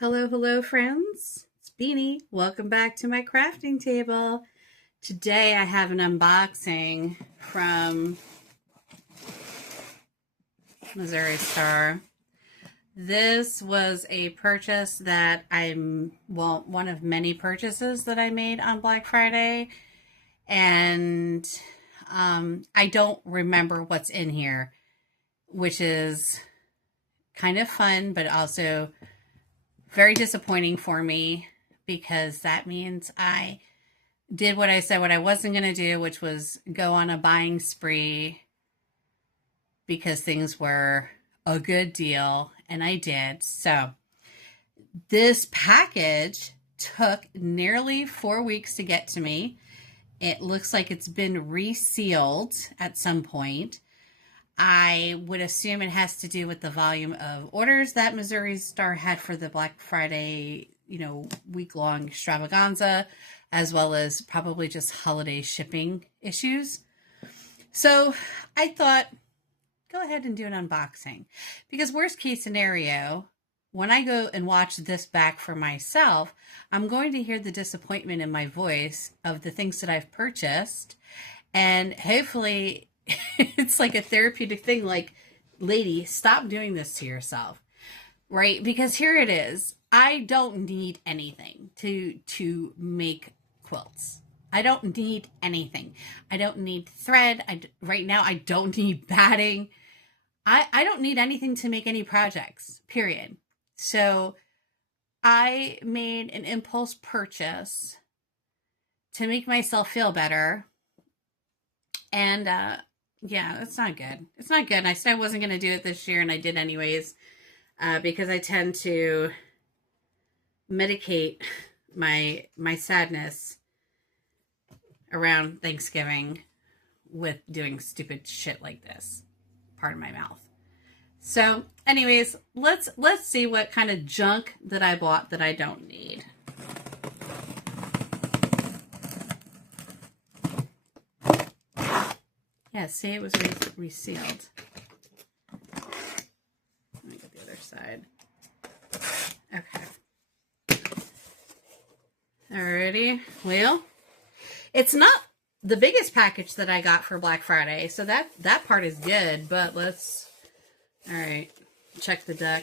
Hello, friends. It's Beanie. Welcome back to my crafting table. Today I have an unboxing from Missouri Star. This was a purchase that one of many purchases that I made on Black Friday. And I don't remember what's in here, which is kind of fun, but also very disappointing for me because that means I did what I said what I wasn't going to do, which was go on a buying spree because things were a good deal, and I did. So this package took nearly 4 weeks to get to me. It looks like it's been resealed at some point. I would assume it has to do with the volume of orders that Missouri Star had for the Black Friday, week-long extravaganza, as well as probably just holiday shipping issues. So I thought, go ahead and do an unboxing. Because worst case scenario, when I go and watch this back for myself, I'm going to hear the disappointment in my voice of the things that I've purchased. And hopefully it's like a therapeutic thing, like, lady, stop doing this to yourself, right? Because here it is. I don't need anything to make quilts. I don't need anything. I don't need thread. Right now, I don't need batting. I don't need anything to make any projects, period. So I made an impulse purchase to make myself feel better. And, yeah, it's not good. It's not good. I said I wasn't going to do it this year, and I did anyways, because I tend to medicate my sadness around Thanksgiving with doing stupid shit like this. Pardon my mouth. So, anyways, let's see what kind of junk that I bought that I don't need. Yeah, see, it was resealed. Let me get the other side. Okay. Alrighty. Well, it's not the biggest package that I got for Black Friday, so that part is good, but alright, check the duck.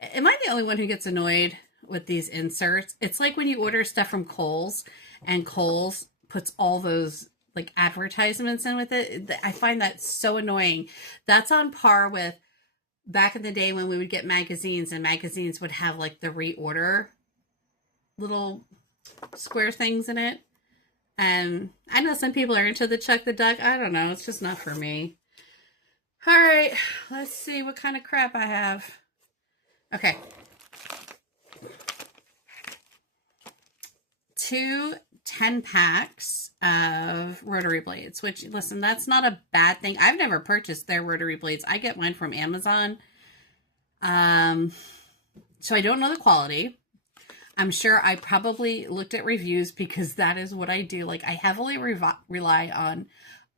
Am I the only one who gets annoyed with these inserts? It's like when you order stuff from Kohl's, and Kohl's puts all those like advertisements in with it. I find that so annoying. That's on par with back in the day when we would get magazines, and magazines would have like the reorder little square things in it. And I know some people are into the Chuck the Duck. I don't know. It's just not for me. All right. Let's see what kind of crap I have. Okay. 2 10-packs of rotary blades, which, listen, that's not a bad thing. I've never purchased their rotary blades. I get mine from Amazon. So I don't know the quality. I'm sure I probably looked at reviews because that is what I do. Like, I heavily rely on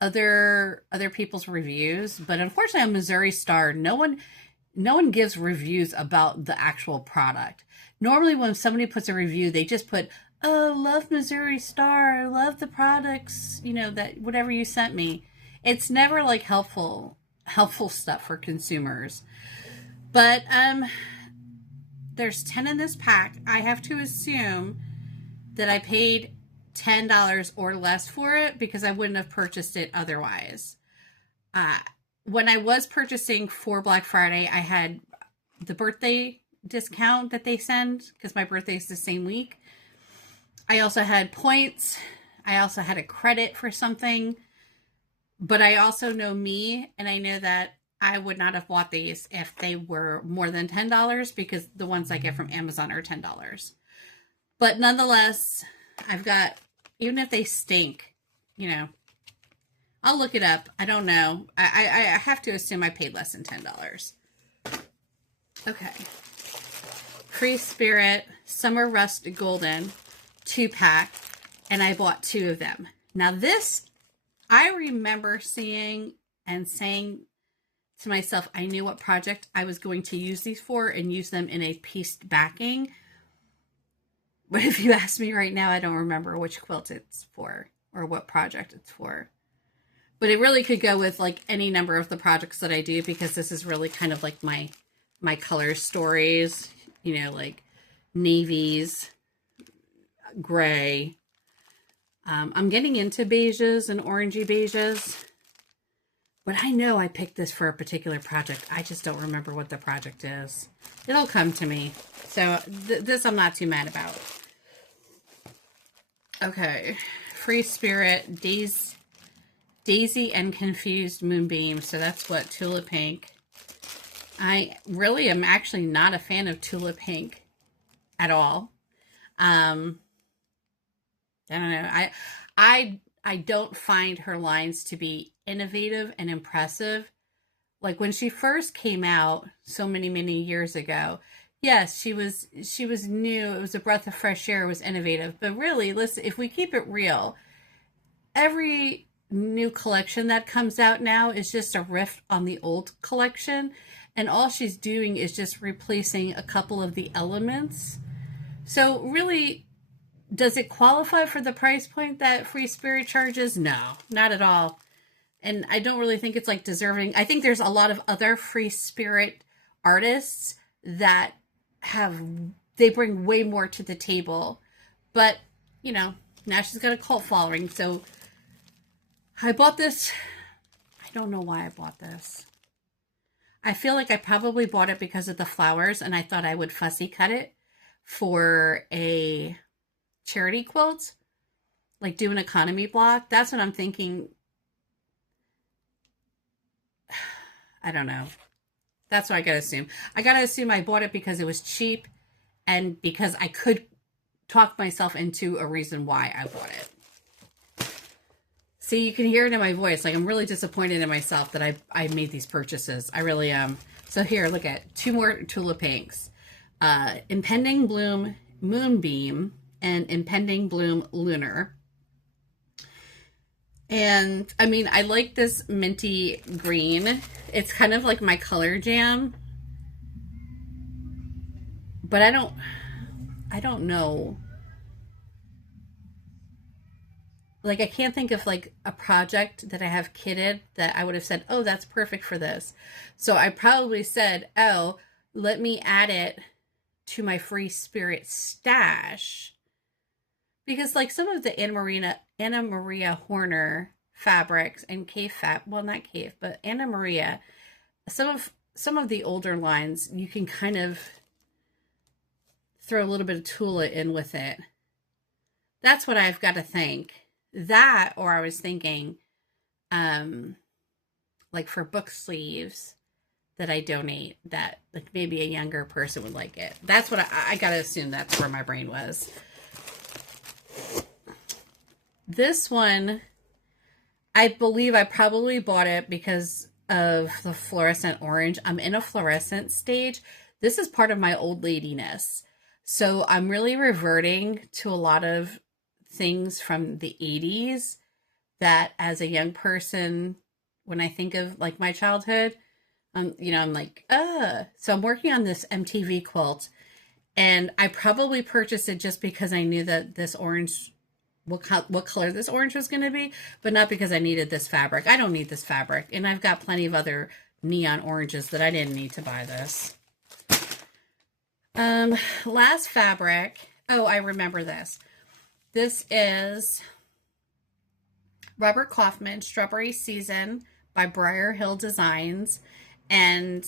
other people's reviews, but unfortunately on Missouri Star, no one gives reviews about the actual product. Normally when somebody puts a review, they just put, oh, love Missouri Star, love the products, that whatever you sent me. It's never like helpful stuff for consumers. But there's 10 in this pack. I have to assume that I paid $10 or less for it because I wouldn't have purchased it otherwise. When I was purchasing for Black Friday, I had the birthday discount that they send because my birthday is the same week. I also had points. I also had a credit for something. But I also know me, and I know that I would not have bought these if they were more than $10 because the ones I get from Amazon are $10. But nonetheless, I've got, even if they stink, I'll look it up. I don't know. I have to assume I paid less than $10. Okay. Free Spirit Summer Rust Golden 2-pack, and I bought 2 of them. Now this, I remember seeing and saying to myself, I knew what project I was going to use these for and use them in a pieced backing. But if you ask me right now, I don't remember which quilt it's for or what project it's for. But it really could go with like any number of the projects that I do, because this is really kind of like my color stories, you know, like navies, gray. I'm getting into beiges and orangey beiges, but I know I picked this for a particular project. I just don't remember what the project is. It'll come to me. So this I'm not too mad about. Okay, Free Spirit, Daisy and Confused Moonbeam. So that's what, Tulip Pink. I really am actually not a fan of Tulip Pink at all. I don't know. I don't find her lines to be innovative and impressive. Like when she first came out so many years ago, yes, she was new. It was a breath of fresh air. It was innovative. But really, listen, if we keep it real, every new collection that comes out now is just a riff on the old collection. And all she's doing is just replacing a couple of the elements. So really, does it qualify for the price point that Free Spirit charges? No, not at all. And I don't really think it's like deserving. I think there's a lot of other Free Spirit artists that they bring way more to the table. But, you know, now she's got a cult following. So I bought this. I don't know why I bought this. I feel like I probably bought it because of the flowers, and I thought I would fussy cut it for a charity quilt, like do an economy block. That's what I'm thinking. I don't know. That's what I gotta assume. I gotta assume I bought it because it was cheap and because I could talk myself into a reason why I bought it. See, you can hear it in my voice. Like, I'm really disappointed in myself that I made these purchases. I really am. So here, look at 2 more Tulip Pinks. Impending Bloom Moonbeam and Impending Bloom Lunar. And, I mean, I like this minty green. It's kind of like my color jam. But I don't know. Like, I can't think of, like, a project that I have kitted that I would have said, oh, that's perfect for this. So I probably said, oh, let me add it to my Free Spirit stash. Because, like, some of the Anna Maria Horner fabrics and Cave well, not Cave, but Anna Maria, some of the older lines, you can kind of throw a little bit of Tula in with it. That's what I've got to think. That, or I was thinking, like for book sleeves that I donate, that like maybe a younger person would like it. That's what I got to assume that's where my brain was. This one, I believe I probably bought it because of the fluorescent orange. I'm in a fluorescent stage. This is part of my old ladiness. So I'm really reverting to a lot of things from the 80s that as a young person, when I think of like my childhood, you know, I'm like, so I'm working on this MTV quilt, and I probably purchased it just because I knew that this orange, what color this orange was going to be, but not because I needed this fabric. I don't need this fabric, and I've got plenty of other neon oranges that I didn't need to buy this. Last fabric. Oh, I remember this. This is Robert Kaufman, Strawberry Season by Briar Hill Designs. And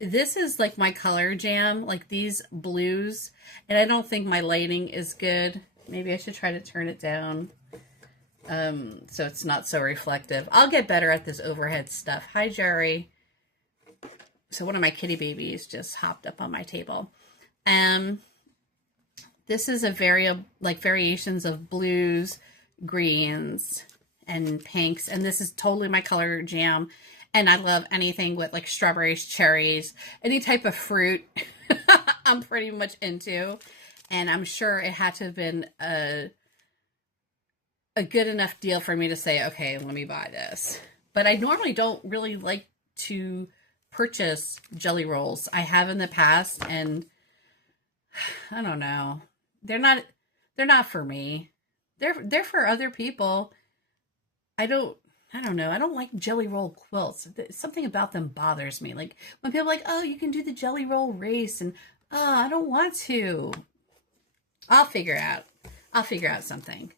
this is like my color jam, like these blues. And I don't think my lighting is good. Maybe I should try to turn it down so it's not so reflective. I'll get better at this overhead stuff. Hi, Jerry. So one of my kitty babies just hopped up on my table. This is a variations of blues, greens, and pinks. And this is totally my color jam. And I love anything with like strawberries, cherries, any type of fruit I'm pretty much into. And I'm sure it had to have been a good enough deal for me to say, okay, let me buy this. But I normally don't really like to purchase jelly rolls. I have in the past, and I don't know. They're not for me. They're for other people. I don't know. I don't like jelly roll quilts. Something about them bothers me. Like when people are like, "Oh, you can do the jelly roll race," and oh, I don't want to. I'll figure out something.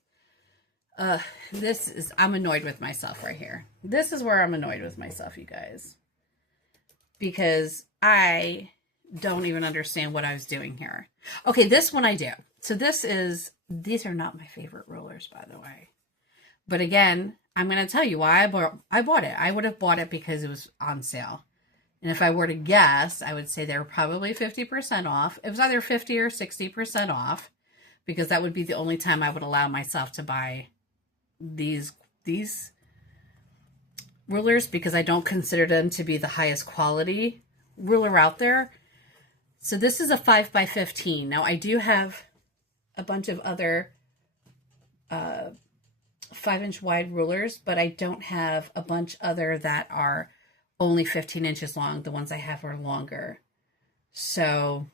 I'm annoyed with myself right here. This is where I'm annoyed with myself, you guys. Because I don't even understand what I was doing here. Okay, this one I do. So these are not my favorite rulers, by the way. But again, I'm going to tell you why I bought it. I would have bought it because it was on sale. And if I were to guess, I would say they were probably 50% off. It was either 50 or 60% off, because that would be the only time I would allow myself to buy these rulers, because I don't consider them to be the highest quality ruler out there. So this is a 5x15. Now I do have a bunch of other 5-inch wide rulers, but I don't have a bunch other that are only 15 inches long. The ones I have are longer. So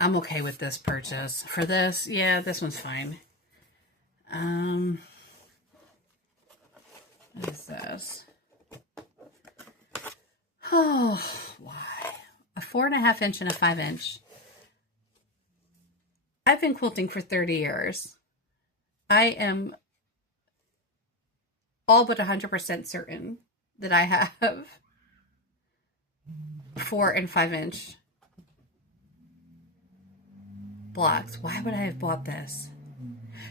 I'm okay with this purchase. For this, yeah, this one's fine. What is this? Oh, why? A 4.5 inch and a 5-inch. I've been quilting for 30 years. I am all but 100% certain that I have 4 and 5-inch blocks. Why would I have bought this?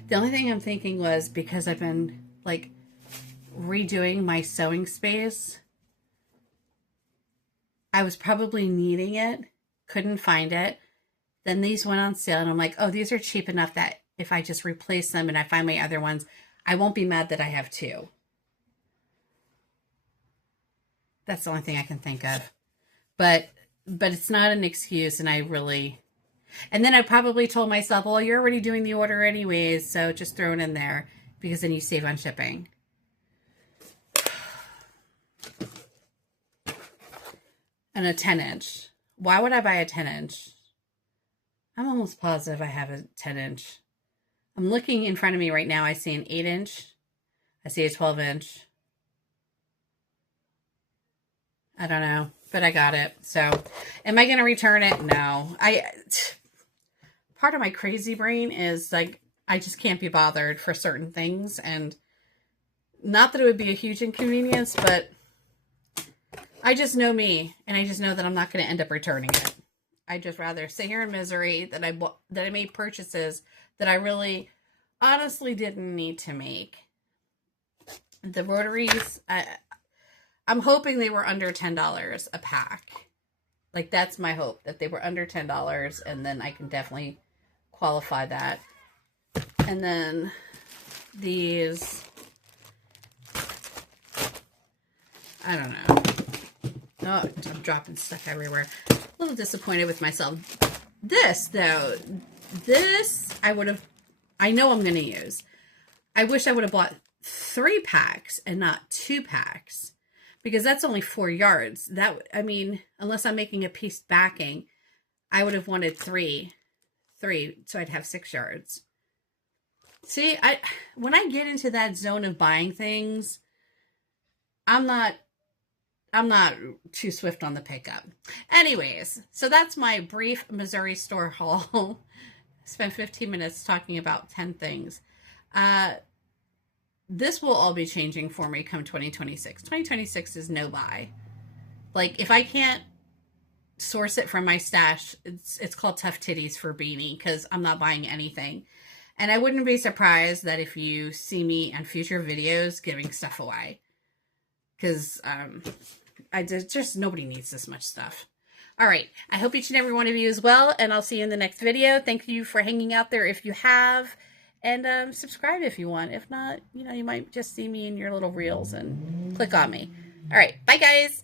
The only thing I'm thinking was because I've been like redoing my sewing space. I was probably needing it, couldn't find it. Then these went on sale, and I'm like, oh, these are cheap enough that if I just replace them and I find my other ones, I won't be mad that I have 2. That's the only thing I can think of. But it's not an excuse, and and then I probably told myself, well, you're already doing the order anyways, so just throw it in there, because then you save on shipping. And a 10-inch. Why would I buy a 10-inch? I'm almost positive I have a 10-inch. I'm looking in front of me right now. I see an 8-inch. I see a 12-inch. I don't know, but I got it. So, am I going to return it? No. Part of my crazy brain is like, I just can't be bothered for certain things. And not that it would be a huge inconvenience, but I just know me, and I just know that I'm not going to end up returning it. I'd just rather sit here in misery that I made purchases that I really honestly didn't need to make. The rotaries, I'm hoping they were under $10 a pack. Like, that's my hope, that they were under $10, and then I can definitely qualify that. And then these, I don't know. Oh, I'm dropping stuff everywhere. A little disappointed with myself. This, though, I know I'm going to use. I wish I would have bought 3 packs and not 2 packs, because that's only 4 yards. I mean, unless I'm making a piece backing, I would have wanted 3, so I'd have 6 yards. See, when I get into that zone of buying things, I'm not too swift on the pickup. Anyways, so that's my brief Missouri store haul. Spent 15 minutes talking about 10 things. This will all be changing for me come 2026. 2026 is no buy. Like, if I can't source it from my stash, it's called tough titties for Beanie, because I'm not buying anything. And I wouldn't be surprised that if you see me on future videos giving stuff away. Because just nobody needs this much stuff. All right. I hope each and every one of you as well, and I'll see you in the next video. Thank you for hanging out there if you have, and subscribe if you want. If not, you might just see me in your little reels and click on me. All right. Bye, guys.